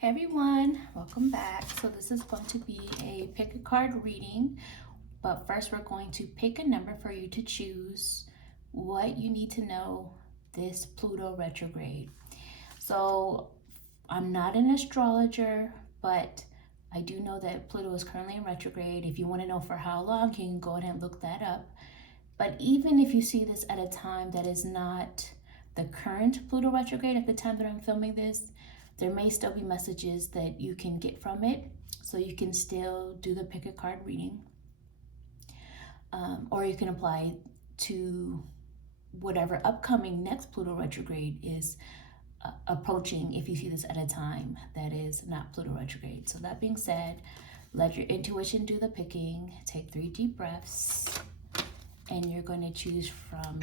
Hey everyone, welcome back. So this is going to be a pick a card reading, but first we're going to pick a number for you to choose what you need to know this Pluto retrograde. So I'm not an astrologer, but I do know that Pluto is currently in retrograde. If you want to know for how long, you can go ahead and look that up. But even if you see this at a time that is not the current Pluto retrograde at the time that I'm filming this, there may still be messages that you can get from it, so you can still do the pick a card reading, or you can apply to whatever upcoming next Pluto retrograde is approaching if you see this at a time that is not Pluto retrograde. So that being said, let your intuition do the picking. Take 3 deep breaths, and you're going to choose from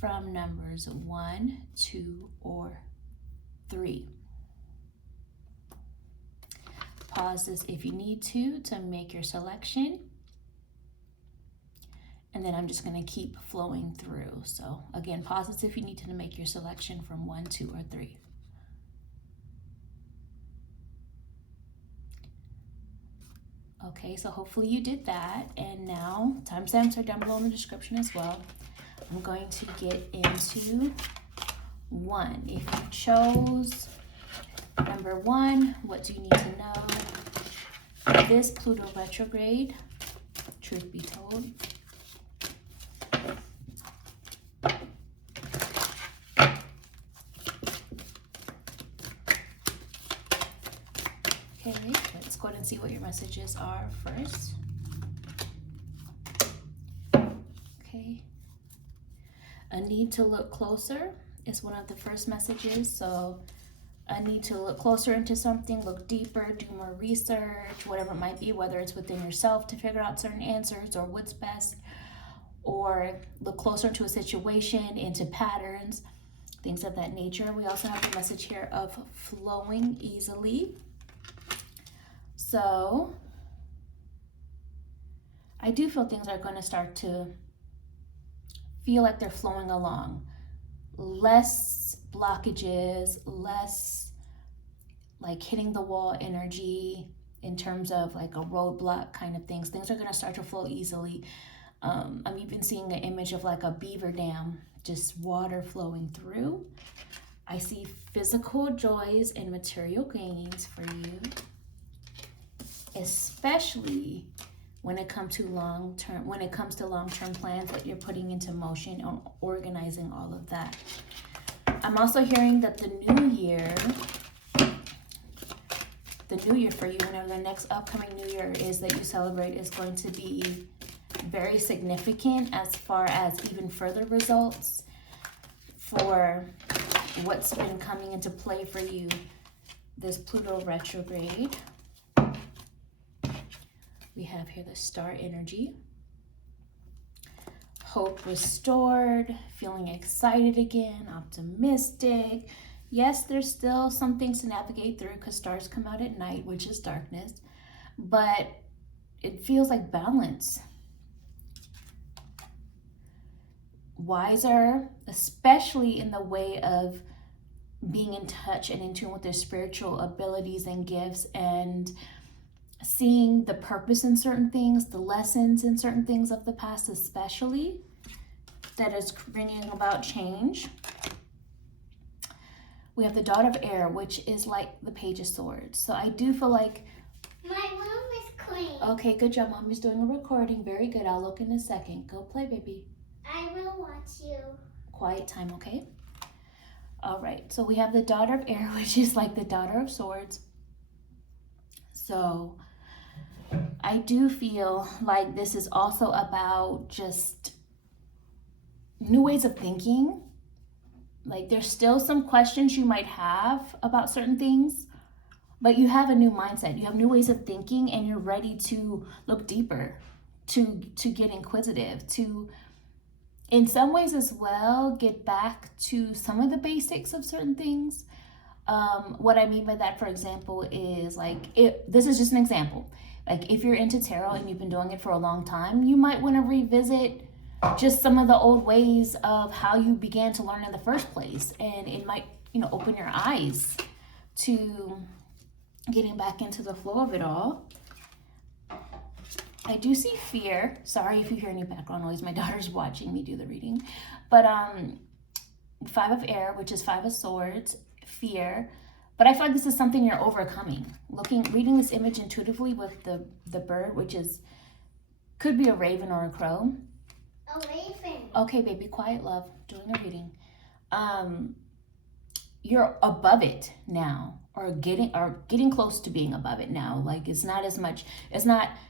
from numbers 1, 2, or 3. Pause this if you need to make your selection. And then I'm just going to keep flowing through. So again, pause this if you need to make your selection from 1, 2, or 3. Okay, so hopefully you did that. And now, timestamps are down below in the description as well. I'm going to get into 1. If you chose number 1, what do you need to know? This Pluto retrograde, truth be told. Okay, let's go ahead and see what your messages are first. Okay. A need to look closer is one of the first messages. So a need to look closer into something, look deeper, do more research, whatever it might be, whether it's within yourself to figure out certain answers or what's best, or look closer into a situation, into patterns, things of that nature. We also have the message here of flowing easily. So I do feel things are going to start to feel like they're flowing along. Less blockages, less like hitting the wall energy in terms of like a roadblock kind of things. Things are going to start to flow easily. I'm even seeing an image of like a beaver dam, just water flowing through. I see physical joys and material gains for you, especially when it comes to long-term plans that you're putting into motion or organizing all of that. I'm also hearing that the new year for you, whenever the next upcoming new year is that you celebrate, is going to be very significant as far as even further results for what's been coming into play for you this Pluto retrograde. We have here the star energy. Hope restored, feeling excited again, optimistic. Yes, there's still some things to navigate through because stars come out at night, which is darkness, but it feels like balance. Wiser, especially in the way of being in touch and in tune with their spiritual abilities and gifts, and seeing the purpose in certain things, the lessons in certain things of the past, especially, that is bringing about change. We have the Daughter of Air, which is like the Page of Swords. So I do feel like... My room is clean. Okay, good job. Mommy's doing a recording. Very good. I'll look in a second. Go play, baby. I will watch you. Quiet time, okay? All right. So we have the Daughter of Air, which is like the Daughter of Swords. So I do feel like this is also about just new ways of thinking. Like there's still some questions you might have about certain things, but you have a new mindset. You have new ways of thinking, and you're ready to look deeper, to get inquisitive, to, in some ways as well, get back to some of the basics of certain things. What I mean by that, for example, is like, this is just an example. Like if you're into tarot and you've been doing it for a long time, you might want to revisit just some of the old ways of how you began to learn in the first place. And it might, open your eyes to getting back into the flow of it all. I do see fear. Sorry if you hear any background noise. My daughter's watching me do the reading. But 5 of air, which is 5 of swords, fear. But I feel like this is something you're overcoming. Reading this image intuitively with the bird, which could be a raven or a crow. A raven. Okay, baby, quiet, love. Doing a reading. You're above it now, or getting close to being above it now. Like it's not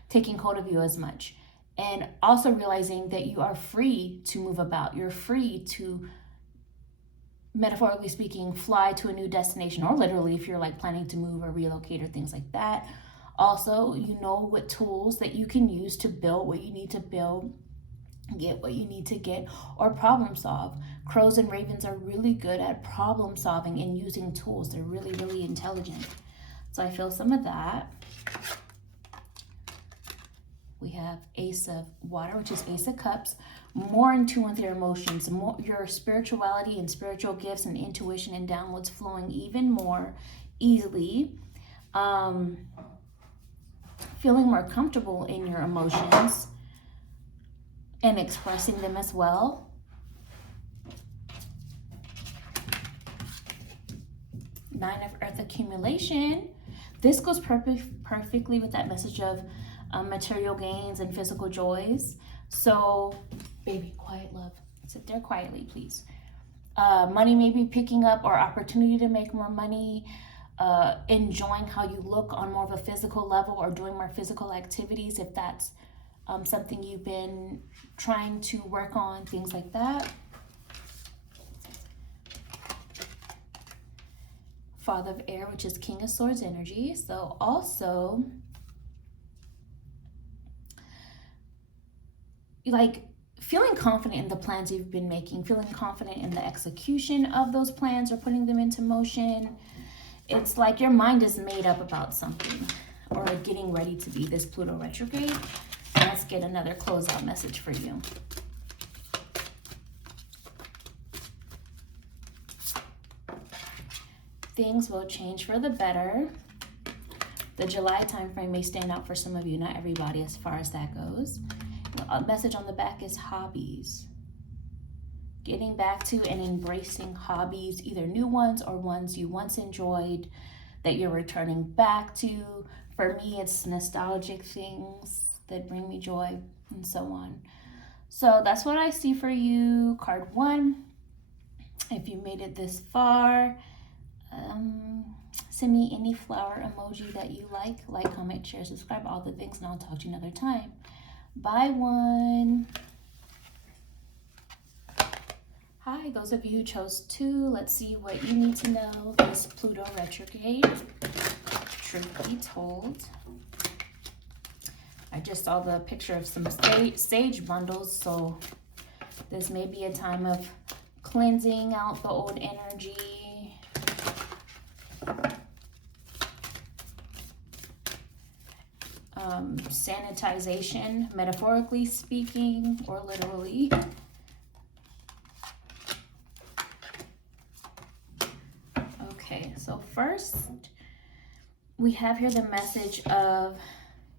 taking hold of you as much. And also realizing that you are free to move about. You're free to, metaphorically speaking, fly to a new destination, or literally if you're like planning to move or relocate or things like that. Also, you know what tools that you can use to build what you need to build, get what you need to get, or problem solve. Crows and ravens are really good at problem solving and using tools. They're really, really intelligent. So I feel some of that. We have Ace of Water, which is Ace of Cups. More in tune with your emotions, more your spirituality and spiritual gifts and intuition and downloads flowing even more easily. Feeling more comfortable in your emotions and expressing them as well. Nine of Earth accumulation. This goes perfectly with that message of material gains and physical joys. So, baby, quiet, love. Sit there quietly, please. Money may be picking up, or opportunity to make more money. Enjoying how you look on more of a physical level, or doing more physical activities if that's something you've been trying to work on, things like that. Father of Air, which is King of Swords energy. So also, like feeling confident in the plans you've been making, feeling confident in the execution of those plans or putting them into motion. It's like your mind is made up about something or getting ready to be this Pluto retrograde. Let's get another closeout message for you. Things will change for the better. The July timeframe may stand out for some of you, not everybody as far as that goes. A message on the back is hobbies. Getting back to and embracing hobbies, either new ones or ones you once enjoyed that you're returning back to. For me, it's nostalgic things that bring me joy and so on. So that's what I see for you, card 1. If you made it this far, send me any flower emoji that you like, comment, share, subscribe, all the things, and I'll talk to you another time. Bye, one. Hi, those of you who chose 2, let's see what you need to know this Pluto retrograde. Truth be told, I just saw the picture of some sage bundles, so this may be a time of cleansing out the old energy. Sanitization, metaphorically speaking, or literally. Okay, so first we have here the message of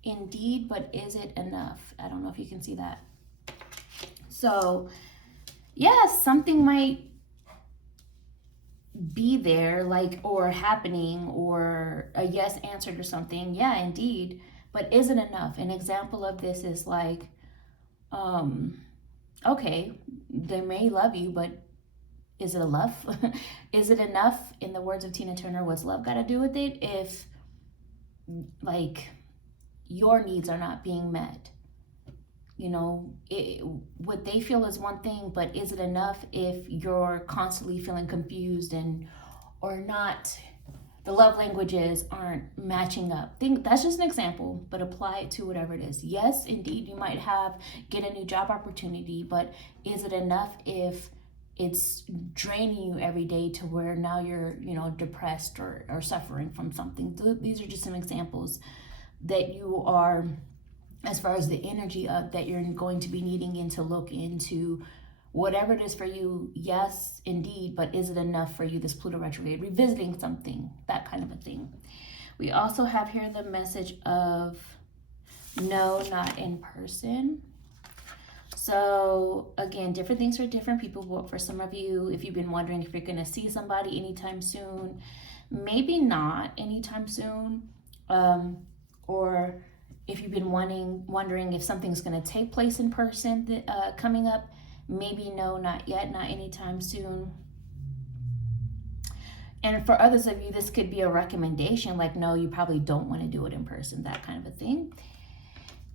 indeed, but is it enough? I don't know if you can see that. So yes, something might be there, like, or happening, or a yes answered or something. Yeah, indeed. But is it enough? An example of this is like, okay, they may love you, but is it enough? Is it enough? In the words of Tina Turner, what's love got to do with it? If like your needs are not being met, you know, what they feel is one thing, but is it enough if you're constantly feeling confused or not? The love languages aren't matching up. That's just an example, but apply it to whatever it is. Yes, indeed, you might get a new job opportunity, but is it enough if it's draining you every day to where now you're, depressed or suffering from something? These are just some examples that you are, as far as the energy of that you're going to be needing to look into. Whatever it is for you, yes, indeed, but is it enough for you, this Pluto retrograde? Revisiting something, that kind of a thing. We also have here the message of no, not in person. So again, different things for different people. But for some of you, if you've been wondering if you're going to see somebody anytime soon, maybe not anytime soon, or if you've been wondering if something's going to take place in person coming up, maybe no, not yet, not anytime soon. And for others of you, this could be a recommendation, like no, you probably don't want to do it in person, that kind of a thing.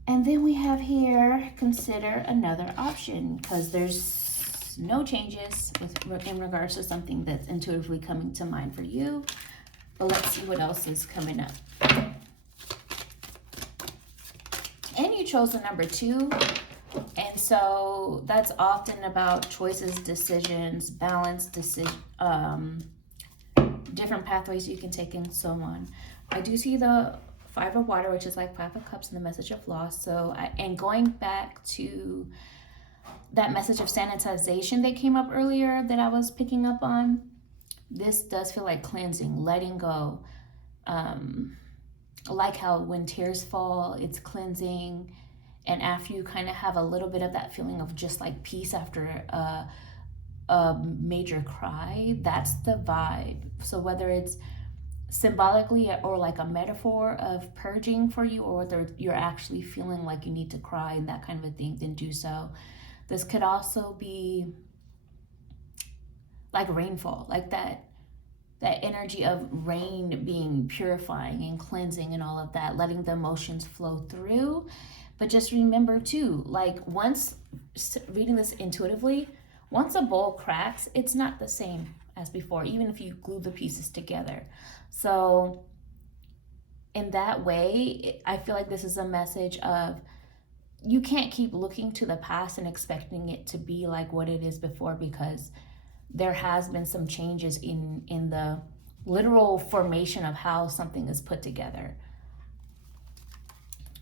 And then we have here, consider another option, because there's no changes in regards to something that's intuitively coming to mind for you. But let's see what else is coming up. And you chose the number 2. And so that's often about choices, decisions, balance, different pathways you can take, and so on. I do see the 5 of water, which is like 5 of cups, and the message of loss. So, and going back to that message of sanitization that came up earlier that I was picking up on, this does feel like cleansing, letting go. Like how when tears fall, it's cleansing. And after you kind of have a little bit of that feeling of just like peace after a major cry, that's the vibe. So whether it's symbolically or like a metaphor of purging for you, or whether you're actually feeling like you need to cry and that kind of a thing, then do so. This could also be like rainfall, like that energy of rain being purifying and cleansing and all of that, letting the emotions flow through. But just remember too, like once reading this intuitively, once a bowl cracks, it's not the same as before, even if you glue the pieces together. So in that way, I feel like this is a message of you can't keep looking to the past and expecting it to be like what it is before, because there has been some changes in the literal formation of how something is put together.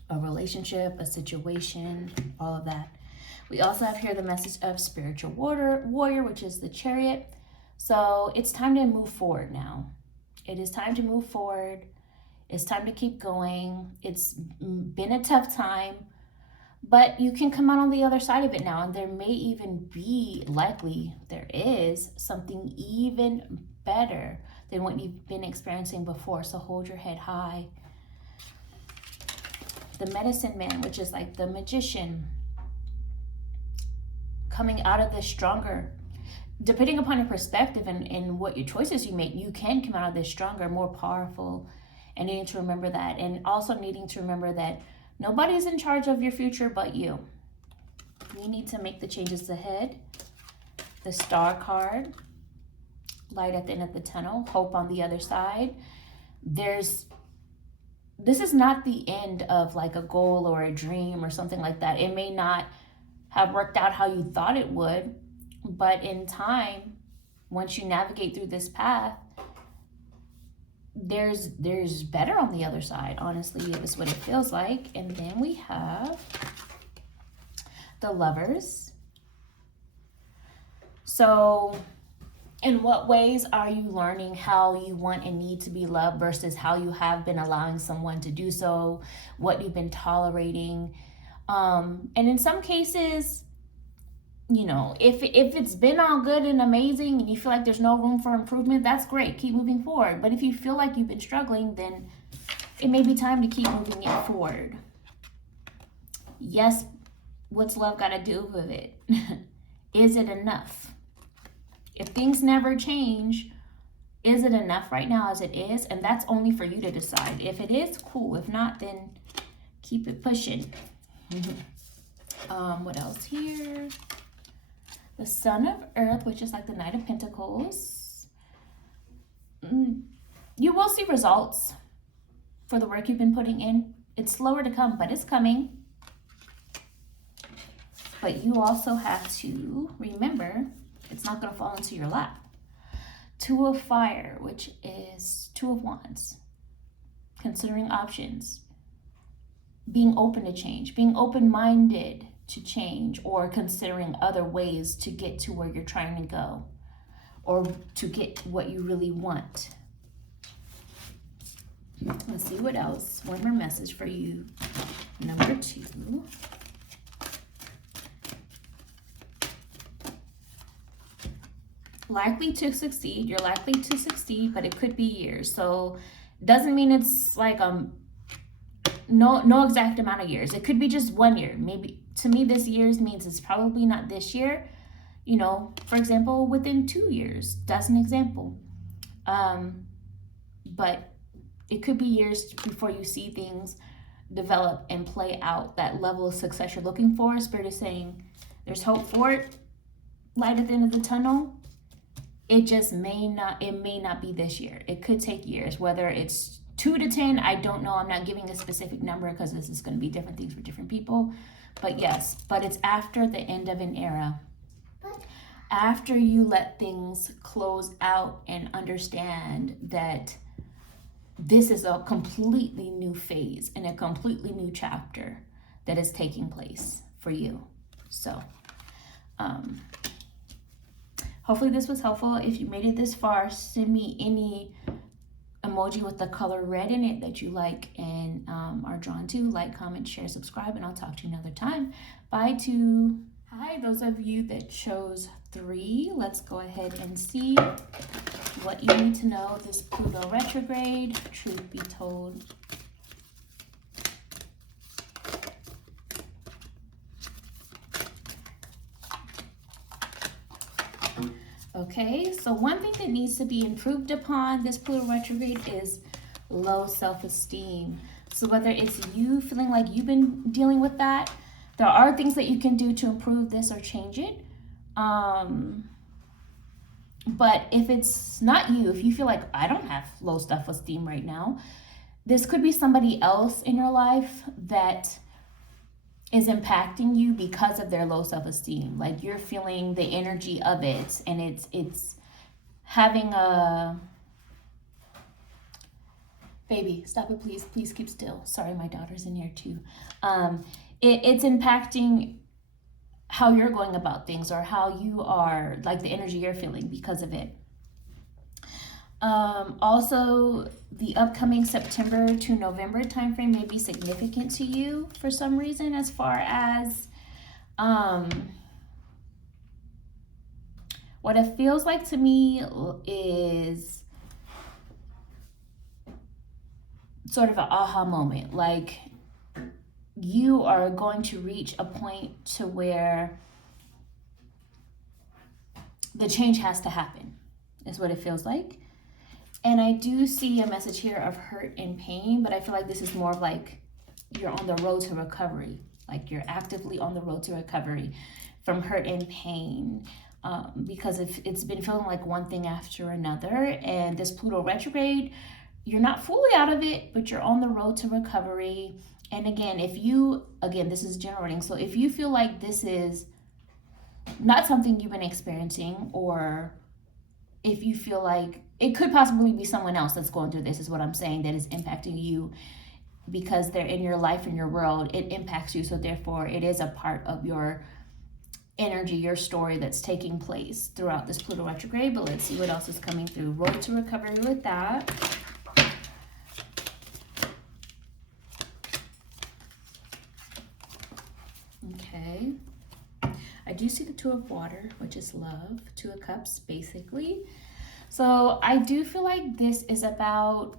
A relationship, a situation, all of that. We also have here the message of spiritual warrior, which is the Chariot. So it's time to move forward now. It is time to move forward. It's time to keep going. It's been a tough time, but you can come out on the other side of it now. And there may even be, likely there is, something even better than what you've been experiencing before. So hold your head high. The Medicine Man, which is like the magician, coming out of this stronger. Depending upon your perspective and what your choices you make, you can come out of this stronger, more powerful, and needing to remember that. And also needing to remember that nobody's in charge of your future but you. You need to make the changes ahead. The Star card, light at the end of the tunnel, hope on the other side. This is not the end of like a goal or a dream or something like that. It may not have worked out how you thought it would, but in time, once you navigate through this path, there's better on the other side. Honestly, is what it feels like. And then we have the Lovers. So in what ways are you learning how you want and need to be loved versus how you have been allowing someone to do so, what you've been tolerating? And in some cases, you know, if it's been all good and amazing and you feel like there's no room for improvement, that's great. Keep moving forward. But if you feel like you've been struggling, then it may be time to keep moving it forward. Yes, what's love got to do with it? Is it enough? If things never change, is it enough right now as it is? And that's only for you to decide. If it is, cool. If not, then keep it pushing. What else here? The Sun of Earth, which is like the Knight of Pentacles. You will see results for the work you've been putting in. It's slower to come, but it's coming. But you also have to remember, it's not going to fall into your lap. Two of Fire, which is Two of Wands. Considering options. Being open to change. Being open-minded to change, or considering other ways to get to where you're trying to go, or to get what you really want. Let's see what else. One more message for you. Number 2. Likely to succeed. You're likely to succeed, but it could be years. So doesn't mean it's like no exact amount of years. It could be just 1 year. Maybe to me this years means it's probably not this year. You know, for example, within 2 years. That's an example. But it could be years before you see things develop and play out, that level of success you're looking for. Spirit is saying there's hope for it. Light at the end of the tunnel. It just may not be this year. It could take years, whether it's 2 to 10, I don't know. I'm not giving a specific number because this is going to be different things for different people. But yes, but it's after the end of an era. After you let things close out and understand that this is a completely new phase and a completely new chapter that is taking place for you. So, hopefully this was helpful. If you made it this far, send me any emoji with the color red in it that you like and are drawn to. Like, comment, share, subscribe, and I'll talk to you another time. Bye to... Hi, those of you that chose 3. Let's go ahead and see what you need to know this Pluto retrograde, truth be told. Okay, so one thing that needs to be improved upon this Pluto retrograde is low self-esteem. So whether it's you feeling like you've been dealing with that, there are things that you can do to improve this or change it. But if it's not you, if you feel like I don't have low self-esteem right now, this could be somebody else in your life that is impacting you because of their low self-esteem. Like you're feeling the energy of it, and it's having a... Baby, stop it, please. Please keep still. Sorry, my daughter's in here too. It's impacting how you're going about things, or how you are, like the energy you're feeling because of it. Also, the upcoming September to November timeframe may be significant to you for some reason, as far as what it feels like to me is sort of an aha moment. Like you are going to reach a point to where the change has to happen, is what it feels like. And I do see a message here of hurt and pain, but I feel like this is more of like you're on the road to recovery. Like you're actively on the road to recovery from hurt and pain, because if it's been feeling like one thing after another. And this Pluto retrograde, you're not fully out of it, but you're on the road to recovery. And again, this is general reading. So if you feel like this is not something you've been experiencing, or if you feel like it could possibly be someone else that's going through this, is what I'm saying, that is impacting you because they're in your life, in your world, it impacts you. So therefore it is a part of your energy, your story that's taking place throughout this Pluto retrograde. But let's see what else is coming through. Road to recovery with that. Okay. I do see the Two of Water, which is love. Two of Cups, basically. So I do feel like this is about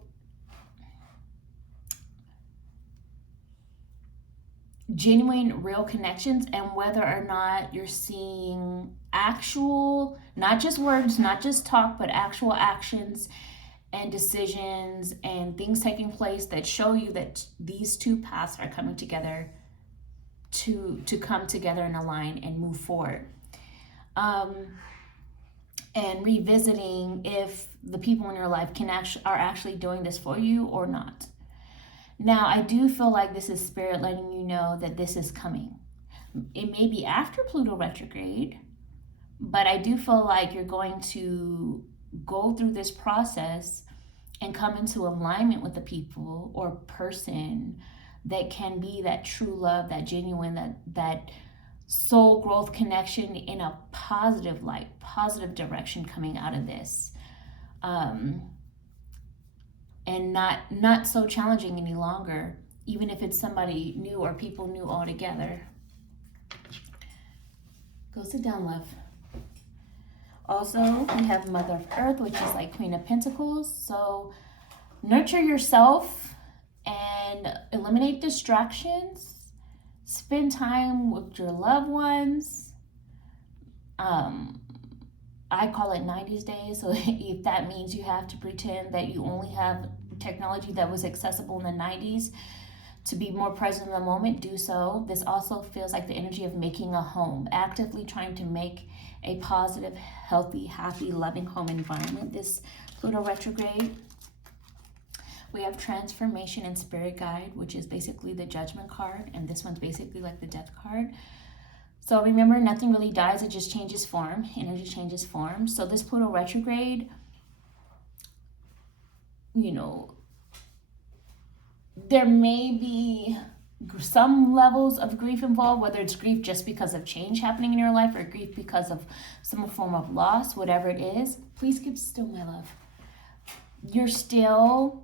genuine, real connections, and whether or not you're seeing actual, not just words, not just talk, but actual actions and decisions and things taking place that show you that these two paths are coming together to come together and align and move forward. And revisiting if the people in your life are actually doing this for you or not. Now, I do feel like this is Spirit letting you know that this is coming. It may be after Pluto retrograde, but I do feel like you're going to go through this process and come into alignment with the people or person that can be that true love, that genuine, that soul growth connection in a positive light, positive direction coming out of this. and not so challenging any longer, even if it's somebody new or people new altogether. Go sit down, love. Also, we have Mother of Earth, which is like Queen of Pentacles. So nurture yourself and eliminate distractions. Spend time with your loved ones. I call it 90s days. So if that means you have to pretend that you only have technology that was accessible in the 90s to be more present in the moment, do so. This also feels like the energy of making a home, actively trying to make a positive, healthy, happy, loving home environment. This Pluto retrograde. We have transformation and spirit guide, which is basically the judgment card, and this one's basically like the death card. So remember, nothing really dies, it just changes form. Energy changes form. So this Pluto retrograde, you know, there may be some levels of grief involved, whether it's grief just because of change happening in your life or grief because of some form of loss, whatever it is. Please keep still, my love. You're still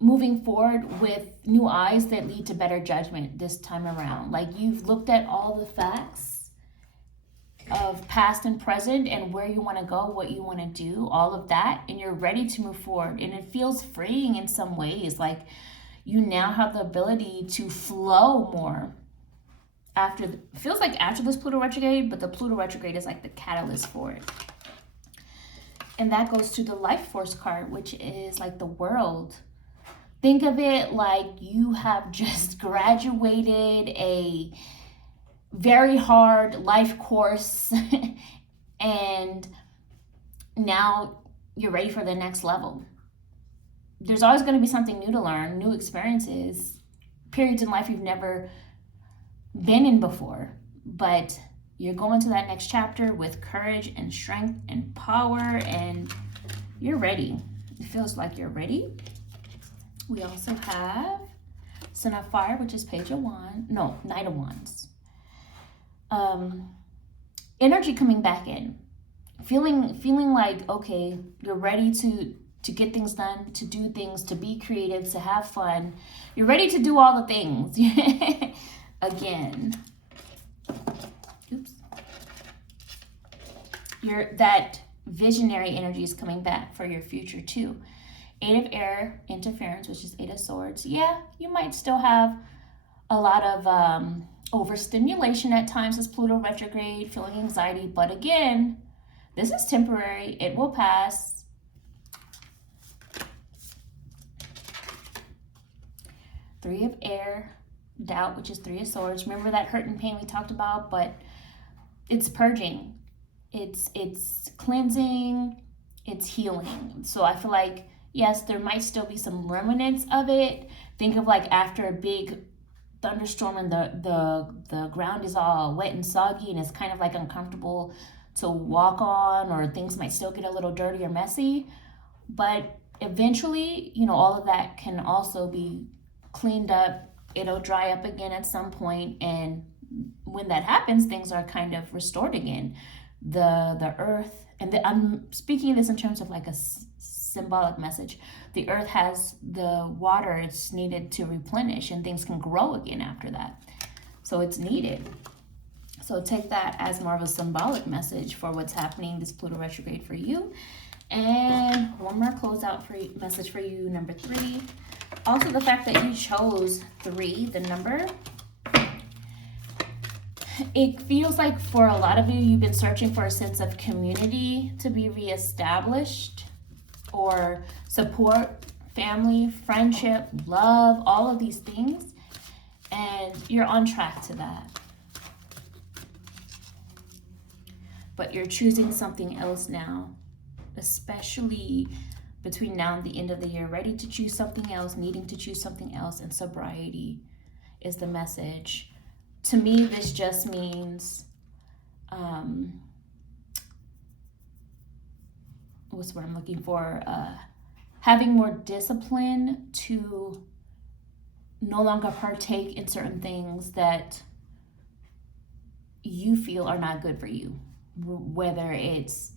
moving forward with new eyes that lead to better judgment this time around. Like, you've looked at all the facts of past and present and where you want to go, what you want to do, all of that, and you're ready to move forward. And it feels freeing in some ways. Like, you now have the ability to flow more feels like after this Pluto retrograde, but the Pluto retrograde is like the catalyst for it. And that goes to the life force card, which is like the world. Think of it like you have just graduated a very hard life course and now you're ready for the next level. There's always going to be something new to learn, new experiences, periods in life you've never been in before, but you're going to that next chapter with courage and strength and power, and you're ready. It feels like you're ready. We also have Son of Fire, which is Knight of Wands. Energy coming back in. Feeling like, okay, you're ready to get things done, to do things, to be creative, to have fun. You're ready to do all the things. Again. Oops. That visionary energy is coming back for your future too. Eight of Air, Interference, which is Eight of Swords. Yeah, you might still have a lot of overstimulation at times as Pluto retrograde, feeling anxiety. But again, this is temporary. It will pass. Three of Air, Doubt, which is Three of Swords. Remember that hurt and pain we talked about? But it's purging. It's cleansing. It's healing. So I feel like, yes, there might still be some remnants of it. Think of like after a big thunderstorm and the ground is all wet and soggy and it's kind of like uncomfortable to walk on, or things might still get a little dirty or messy. But eventually, all of that can also be cleaned up. It'll dry up again at some point, and when that happens, things are kind of restored again. The earth, and I'm speaking of this in terms of like a symbolic message. The earth has the water it's needed to replenish, and things can grow again after that. So it's needed. So take that as more of a symbolic message for what's happening this Pluto retrograde for you. And one more closeout message for you, number 3. Also, the fact that you chose 3, the number, it feels like for a lot of you, you've been searching for a sense of community to be reestablished, or support, family, friendship, love, all of these things. And you're on track to that. But you're choosing something else now, especially between now and the end of the year, ready to choose something else, needing to choose something else, and sobriety is the message. To me, this just means, what's what I'm looking for? Having more discipline to no longer partake in certain things that you feel are not good for you. Whether it's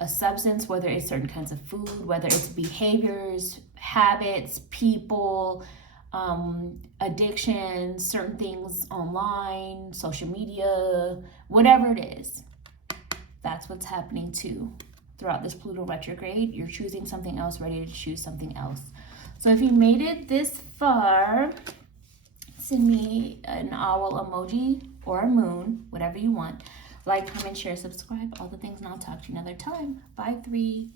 a substance, whether it's certain kinds of food, whether it's behaviors, habits, people, addictions, certain things online, social media, whatever it is. That's what's happening too. Throughout this Pluto retrograde, you're choosing something else, ready to choose something else. So if you made it this far, send me an owl emoji or a moon, whatever you want. Like, comment, share, subscribe, all the things, and I'll talk to you another time. Bye, 3.